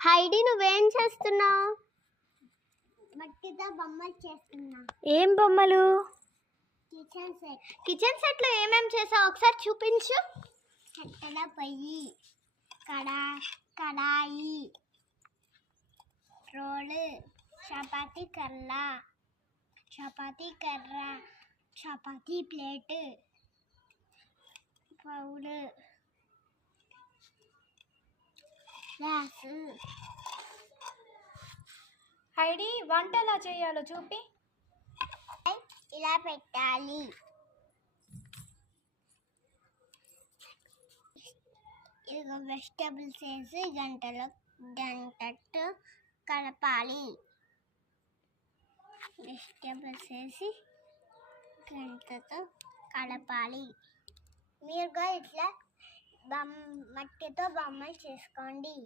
Heidi నువ్వేం చేస్తున్నావు? మట్టితో బొమ్మలు చేస్తున్నా. ఏం బొమ్మలు? Kitchen set. కిచెన్ సెట్ లో ఏమేం చేసావు ఒకసారి చూపించు. కట్టెల పొయ్యి, కడాయి, రోలు, చపాతీ కర్ర, chapati plate, bowl, glass. Heidi వంట ఎలా చేయాలో చూపి. ఇలా పెట్టాలి. ఇదిగో వెజిటబుల్స్ వేసి గంటతో కలపాలి. వెజిటబుల్స్ వేసి గంటతో కలపాలి. మీరు కూడా ఇట్లా మట్టితో బొమ్మలు చేసుకోండి.